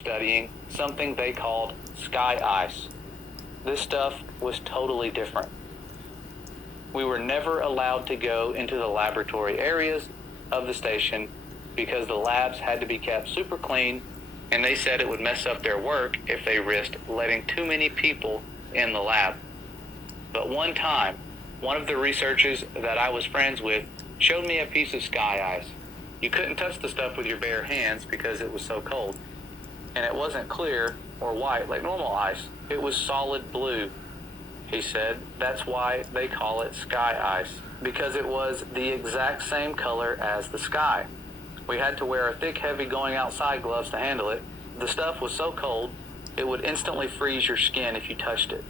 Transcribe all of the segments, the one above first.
studying something they called SkyIce. This stuff was totally different. We were never allowed to go into the laboratory areas of the station because the labs had to be kept super clean, and they said it would mess up their work if they risked letting too many people in the lab. But one time, one of the researchers that I was friends with showed me a piece of SkyIce. You couldn't touch the stuff with your bare hands because it was so cold. And it wasn't clear or white like normal ice. It was solid blue. He said that's why they call it SkyIce, because it was the exact same color as the sky. We had to wear a thick, heavy going outside gloves to handle it. The stuff was so cold, it would instantly freeze your skin if you touched it.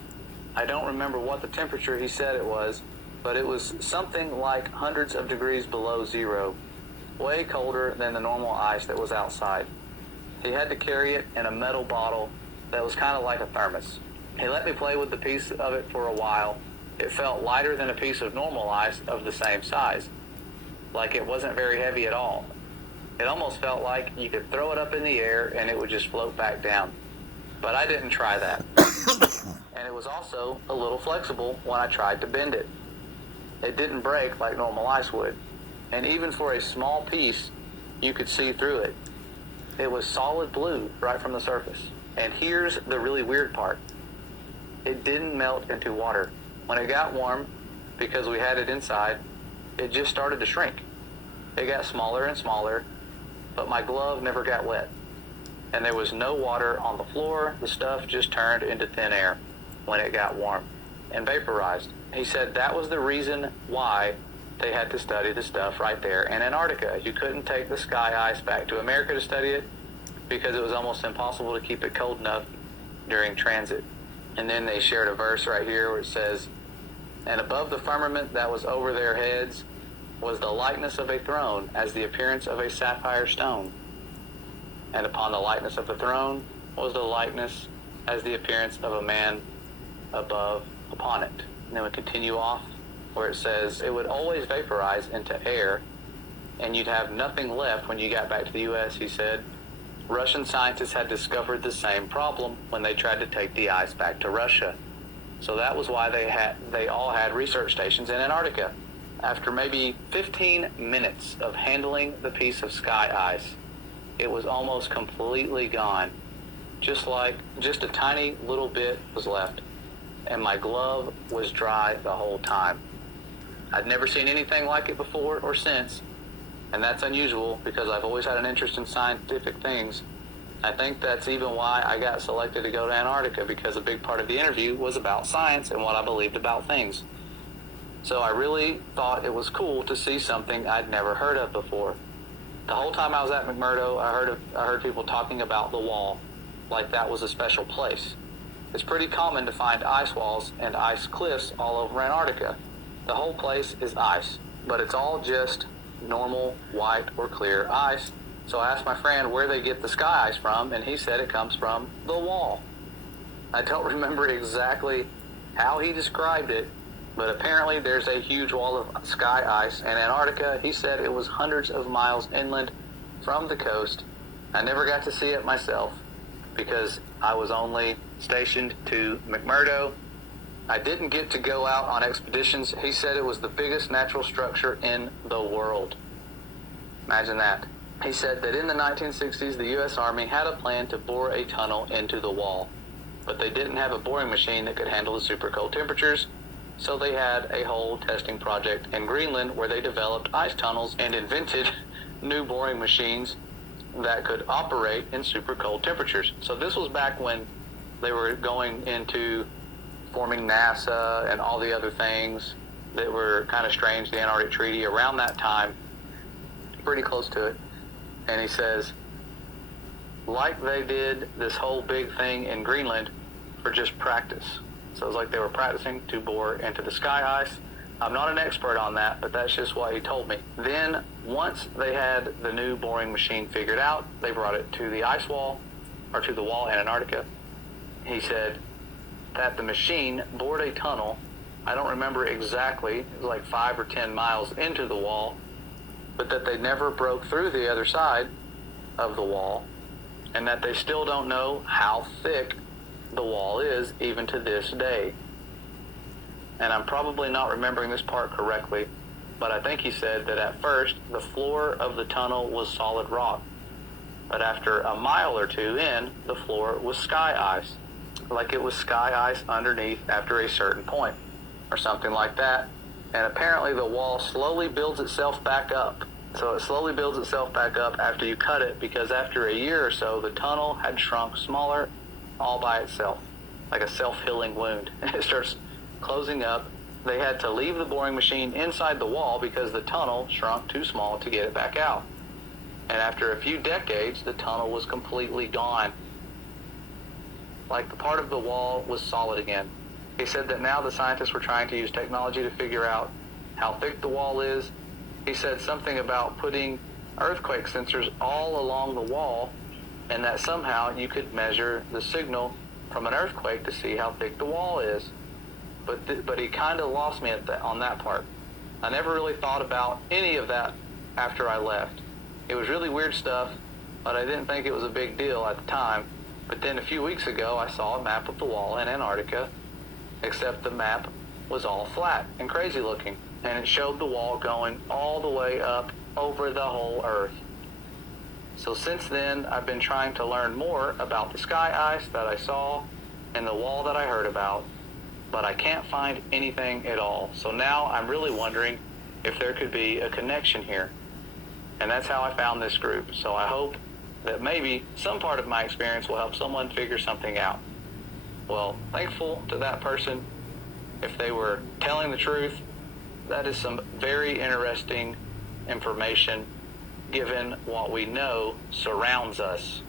I don't remember what the temperature he said it was, but it was something like hundreds of degrees below zero, way colder than the normal ice that was outside. He had to carry it in a metal bottle that was kind of like a thermos. He let me play with the piece of it for a while. It felt lighter than a piece of normal ice of the same size, like it wasn't very heavy at all. It almost felt like you could throw it up in the air and it would just float back down. But I didn't try that. And it was also a little flexible when I tried to bend it. It didn't break like normal ice would. And even for a small piece, you could see through it. It was solid blue right from the surface. And here's the really weird part. It didn't melt into water. When it got warm, because we had it inside, it just started to shrink. It got smaller and smaller, but my glove never got wet. And there was no water on the floor. The stuff just turned into thin air when it got warm and vaporized. He said that was the reason why they had to study the stuff right there in Antarctica. You couldn't take the SkyIce back to America to study it because it was almost impossible to keep it cold enough during transit. And then they shared a verse right here where it says, "And above the firmament that was over their heads was the likeness of a throne as the appearance of a sapphire stone. And upon the likeness of the throne was the likeness as the appearance of a man above upon it." And then we continue off where it says it would always vaporize into air and you'd have nothing left when you got back to the U.S., he said. Russian scientists had discovered the same problem when they tried to take the ice back to Russia. So that was why they all had research stations in Antarctica. After maybe 15 minutes of handling the piece of SkyIce, it was almost completely gone. Just a tiny little bit was left. And my glove was dry the whole time. I'd never seen anything like it before or since. And that's unusual because I've always had an interest in scientific things. I think that's even why I got selected to go to Antarctica, because a big part of the interview was about science and what I believed about things. So I really thought it was cool to see something I'd never heard of before. The whole time I was at McMurdo, I heard people talking about the wall, like that was a special place. It's pretty common to find ice walls and ice cliffs all over Antarctica. The whole place is ice, but it's all just normal white or clear ice. So I asked my friend where they get the SkyIce from, and he said it comes from the wall. I don't remember exactly how he described it, but apparently there's a huge wall of SkyIce in Antarctica. He said it was hundreds of miles inland from the coast. I never got to see it myself because I was only stationed to McMurdo. I didn't get to go out on expeditions. He said it was the biggest natural structure in the world. Imagine that. He said that in the 1960s, the U.S. Army had a plan to bore a tunnel into the wall, but they didn't have a boring machine that could handle the super cold temperatures, so they had a whole testing project in Greenland where they developed ice tunnels and invented new boring machines that could operate in super cold temperatures. So this was back when they were going into forming NASA and all the other things that were kind of strange, the Antarctic Treaty, around that time, pretty close to it. And he says, like they did this whole big thing in Greenland for just practice. So it was like they were practicing to bore into the SkyIce. I'm not an expert on that, but that's just what he told me. Then, once they had the new boring machine figured out, they brought it to the ice wall, or to the wall in Antarctica. He said that the machine bored a tunnel. I don't remember exactly, it was like 5 or 10 miles into the wall, but that they never broke through the other side of the wall. and that they still don't know how thick the wall is even to this day. And I'm probably not remembering this part correctly, but I think he said that at first the floor of the tunnel was solid rock, but after a mile or two in, the floor was sky ice, like it was sky ice underneath after a certain point or something like that. And apparently the wall slowly builds itself back up. So it slowly builds itself back up after you cut it, because after a year or so, the tunnel had shrunk smaller all by itself, like a self-healing wound. It starts closing up. They had to leave the boring machine inside the wall because the tunnel shrunk too small to get it back out. And after a few decades, the tunnel was completely gone. Like the part of the wall was solid again. He said that now the scientists were trying to use technology to figure out how thick the wall is. He said something about putting earthquake sensors all along the wall, and that somehow you could measure the signal from an earthquake to see how thick the wall is. But he kind of lost me on that part. I never really thought about any of that after I left. It was really weird stuff, but I didn't think it was a big deal at the time. But then a few weeks ago, I saw a map of the wall in Antarctica, except the map was all flat and crazy looking, and it showed the wall going all the way up over the whole Earth. So since then, I've been trying to learn more about the sky ice that I saw and the wall that I heard about, but I can't find anything at all. So now I'm really wondering if there could be a connection here. And that's how I found this group. So I hope that maybe some part of my experience will help someone figure something out. Well, thankful to that person. If they were telling the truth, that is some very interesting information given what we know surrounds us.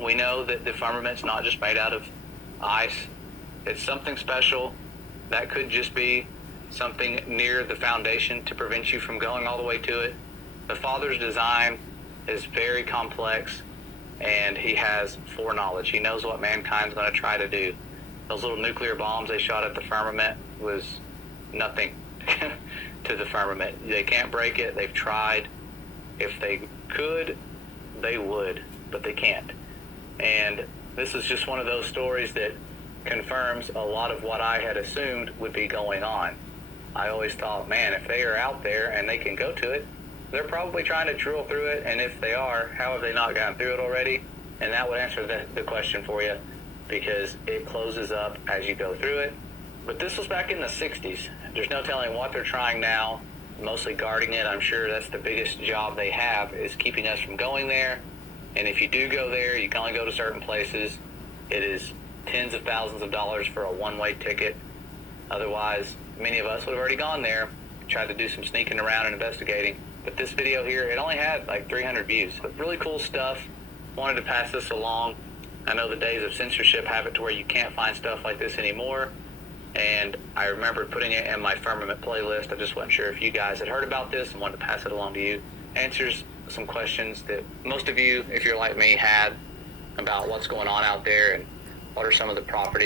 We know that the firmament's not just made out of ice. It's something special. That could just be something near the foundation to prevent you from going all the way to it. The Father's design is very complex, and he has foreknowledge. He knows what mankind's going to try to do. Those little nuclear bombs they shot at the firmament was nothing to the firmament. They can't break it. They've tried. If they could, they would, but they can't. And this is just one of those stories that confirms a lot of what I had assumed would be going on. I always thought, man, if they are out there and they can go to it, they're probably trying to drill through it, and if they are, how have they not gone through it already? And that would answer the question for you, because it closes up as you go through it. But this was back in the 60s. There's no telling what they're trying now, mostly guarding it. I'm sure that's the biggest job they have, is keeping us from going there. And if you do go there, you can only go to certain places. It is tens of thousands of dollars for a one-way ticket. Otherwise, many of us would have already gone there, tried to do some sneaking around and investigating. But this video here, it only had like 300 views. But really cool stuff. Wanted to pass this along. I know the days of censorship have it to where you can't find stuff like this anymore. And I remember putting it in my firmament playlist. I just wasn't sure if you guys had heard about this and wanted to pass it along to you. Answers some questions that most of you, if you're like me, had about what's going on out there and what are some of the properties